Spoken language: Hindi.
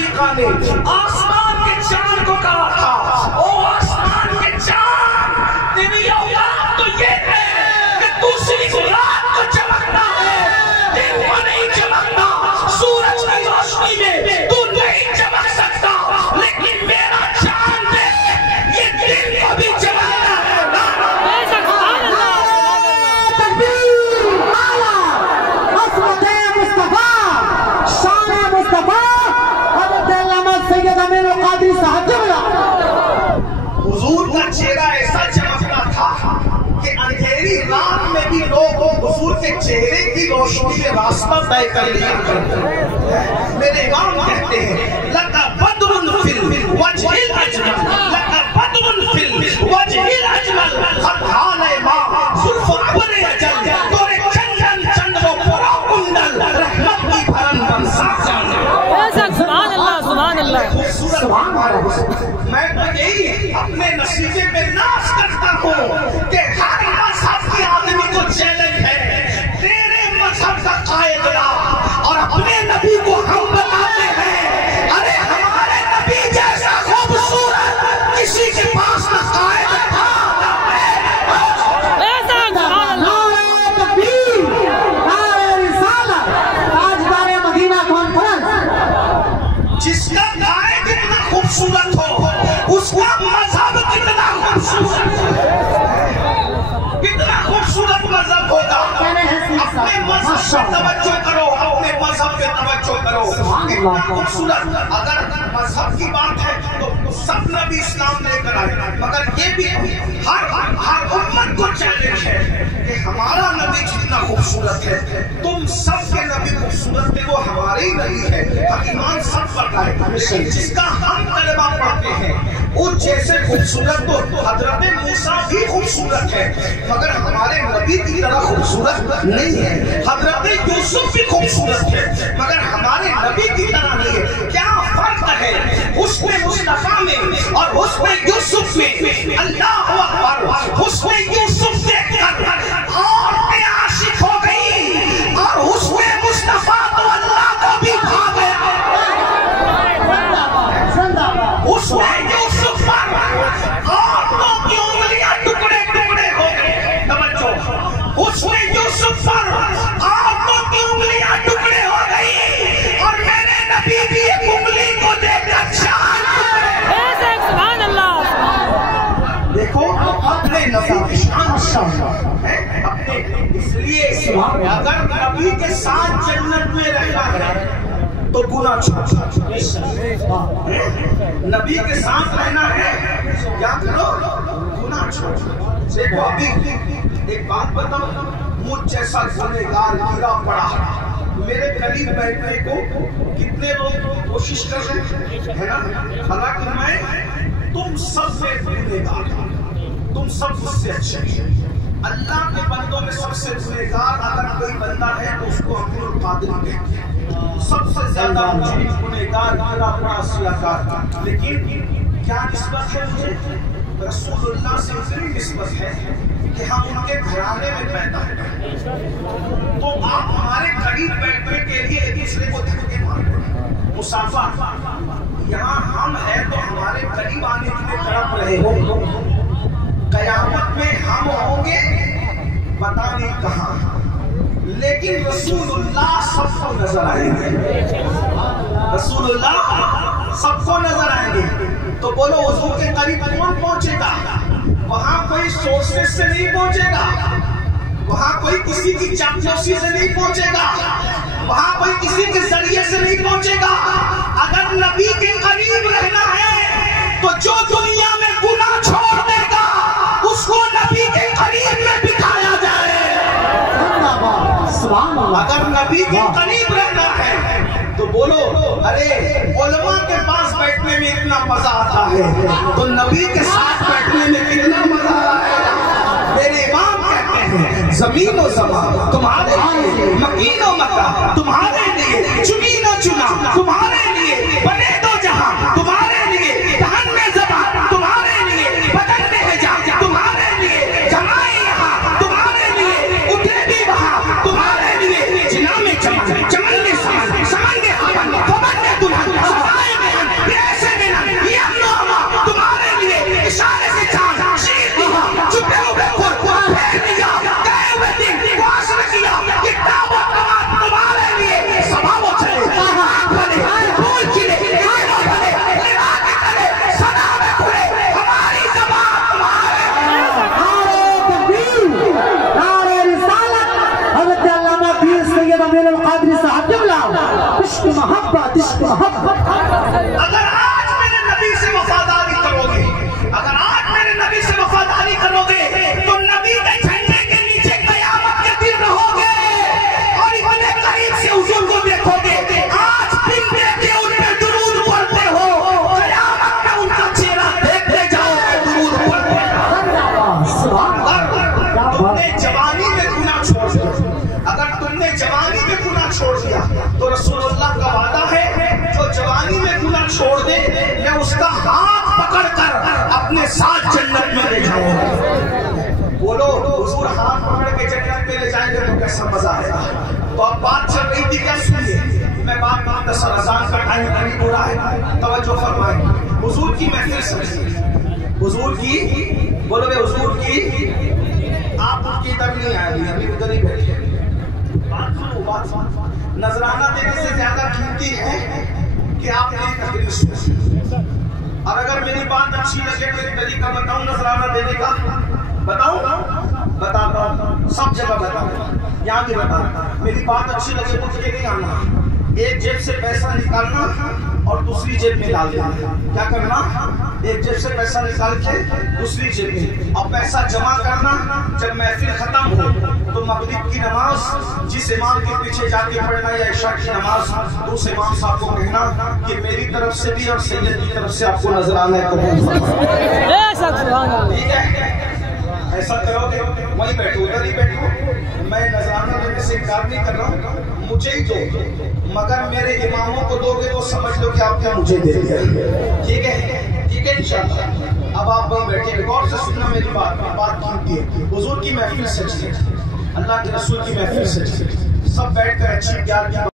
ने आसमान के चांद को कहा था, ओ आसमान के चांद, तेरी औकात तो ये है कि तू सिर्फ रात को चमकता है, दिन को नहीं चमकता। सूरज की रोशनी में तू नहीं चमक सकता, लेकिन मेरा चांद ये दिन को भी चमकता है। हुजूर का चेहरा ऐसा चमकता था कि अंधेरी रात में भी लोग हुजूर के चेहरे की रोशनी में रास्ता तय कर लिया करते हैं। मेरे इमाम कहते हैं, लका बद्रुन फिल वजहिल अजमल, लका बद्रुन फिल वजहिल अजमल, खताने मां जुल्फ अबरे अजल, तोरे चंदन चंद्रो पुरा कुंडल, रहमत की भरन बंसा जान। सुभान अल्लाह, सुभान अल्लाह, सुभान अल्लाह। मैं तो यही अपने नसीबे में नाश करता हूँ कि हर मजहब के आदमी को चैलेंज है, तेरे मजहब का कायद रहा और अपने नबी को हम बताते हैं, अरे हमारे नबी जैसा खूबसूरत किसी के पास न कायद था। जिसका कायद इतना खूबसूरत हो, उसका मजहब कितना खूबसूरत, कितना खूबसूरत मजहब होगा। अपने मजहब पे तवज्जो करो, अपने मजहब पे तवज्जो करो, कितना खूबसूरत। अगर मजहब की बात है तो सब नबी इस्लाम लेकर आए, मगर ये भी हर उम्मत को चैलेंज है कि हमारा नबी जितना खूबसूरत है, तुम सबके नबी खूबसूरत थे, वो हमारे ही नबी है। ईमान सब पढ़ता है, जिसका हम तलबा पढ़ते हैं उस जैसे खूबसूरत तो हजरत मूसा भी खूबसूरत है, मगर हमारे नबी की तरह खूबसूरत नहीं है। हजरत यूसुफ भी खूबसूरत है, मगर हमारे नबी की तरह नहीं है। क्या फर्क है हुस्न मुस्तफा में और हुस्न यूसुफ में? अल्लाह अकबर, हुस्न यूसुफ देखकर औरतें आशिक हो गई और हुस्न मुस्तफा तो अल्लाह को भी भा गया। हुस्न यूसुफ पर औरतों की उंगलियां टुकड़े टुकड़े हो गए। तवज्जो, हुस्न यूसुफ पर औरतों की उंगलियां टुकड़े हो गई और मेरे नबी की एक उंगली को देखकर चांद। सुभान अल्लाह। देखो अपने नबी की शान है, अपने इसलिए अगर नबी के साथ जन्नत में रहना है तो गुनाह छोड़ो, नबी के साथ रहना है क्या करो, गुनाह छोड़ो। देखो अभी एक बात बताओ, मुझ जैसा गुनहगार गिरा पड़ा, मेरे करीब बैठने को कितने लोग कोशिश कर रहे हैं ना, हालांकि मैं तुम सबसे गुनहगार, तुम सब मुझसे अच्छे। अल्लाह के बंदों में सबसे गुनहगार अगर कोई बंदा है तो उसको अब्दुल कादिर कहते हैं। सबसे ज्यादा गुनहगार गिरा पड़ा सियाकार, लेकिन क्या निस्बत है मुझे? रसूलुल्लाह से इतनी निस्बत है कि हम उनके घराने में पैदा हैं। तो आप हमारे करीब बैठने के लिए एक दूसरे को धक्के मारते, मुसाफा। यहाँ हम हैं तो हमारे करीब आने के लिए तड़प रहे हो, कयामत में हम होंगे पता नहीं कहाँ, लेकिन रसूलुल्लाह सबको नजर आएंगे, रसूलुल्लाह सबको नजर आएंगे। तो बोलो हुजूर के करीब कौन पहुंचेगा? वहां कोई सोचने से नहीं पहुंचेगा, वहां कोई किसी की चापलूसी से नहीं पहुंचेगा, वहां कोई किसी के जरिए से नहीं पहुंचेगा। अगर नबी के करीब रहना है तो जो दुनिया में गुनाह छोड़ देगा उसको नबी के करीब में बिठाया जाए। अगर नबी के करीब रहना है तो बोलो, अरे उलमा के पास बैठने में इतना मजा आता है तो नबी के साथ बैठने में कितना मजा आता है। मेरे इमाम कहते हैं, जमीन और ज़मान तुम्हारे लिए, मकीन और मक्का तुम्हारे लिए, चुनी न चुना तुम्हारे लिए, बने दो जहां तुम्हारे लिए, दहन में ज़बान तुम्हारे लिए, बदन में हिजाब तुम्हारे लिए, जमाए यहाँ तुम्हारे लिए, उठे भी वहाँ तुम्हारे लिए, जिना में चमन, चमन में समन, समन में हवन, पवन में दुल्हन, अगर आज मेरे नबी से वफादारी करोगे, अगर आज मेरे नबी से वफादारी करोगे तो नबी के झंडे के नीचे कयामत के दिन रहोगे और इतने करीब से हुजूर को देखोगे। आज दिन देखे उन पे दुरूद पढ़ते हो, कयामत में उनका चेहरा देखते जाओगे, दुरूद पढ़ते जाओ। तुमने जवानी में गुनाह छोड़ दिया, अगर तुमने जवानी में गुनाह छोड़ दिया तो रसूलुल्लाह का वादा है जो जवानी में गुनाह छोड़ दे मैं उसका हाथ पकड़कर अपने साथ जन्नत में ले जाऊंगा। बोलो हुजूर हाथ पकड़ के जन्नत में ले जाएंगे तो कैसा मजा आएगा। तो अब बात चल रही थी क्या, सुनिए मैं बात मुख्तसर, अज़ान का टाइम करीब हो रहा है, तवज्जो फरमाएं। हुजूर की महफिल समझिए, हुजूर की, बोलो बे हुजूर की, आप उसकी इधर नहीं आएंगे, अभी उधर ही बैठे। बात सुनो, बात सुनो, नजराना देने से ज्यादा कीमती है कि आप मेरी तकरीर सुने। और अगर मेरी बात अच्छी लगे तो एक तरीका बताऊं नजराना देने का, बताऊं, बताता हूं, सब जगह बताऊं, यहाँ भी बताऊं। मेरी बात अच्छी लगे तो मुझे नहीं आना, एक जेब से पैसा निकालना और दूसरी जेब में डाल देना। क्या करना, एक जेब से पैसा निकाल के दूसरी जेब में, और पैसा जमा करना। जब महफिल खत्म हो तो मगरिब की नमाज जिस इमाम के पीछे जाके पढ़ना या इशा की नमाज, तो उस इमाम साहब को कहना कि मेरी तरफ से भी और सैयद की तरफ से आपको नजराना है, ठीक है। ऐसा करोगे वहीं बैठो, उधर ही बैठो, मैं नजराना देने से इनकार नहीं कर रहा हूँ, मुझे ही दो, मगर मेरे इमामों को दोगे तो समझ लो कि आप क्या मुझे दे दिया, ठीक है, ठीक है इंशाअल्लाह। अब आप वहीं बैठे, गौर से सुनना मेरी बात कीमती है। हुजूर की महफिल सच्ची है, अल्लाह के रसूल की महफिल सच्ची है, सब बैठकर अच्छी प्यार की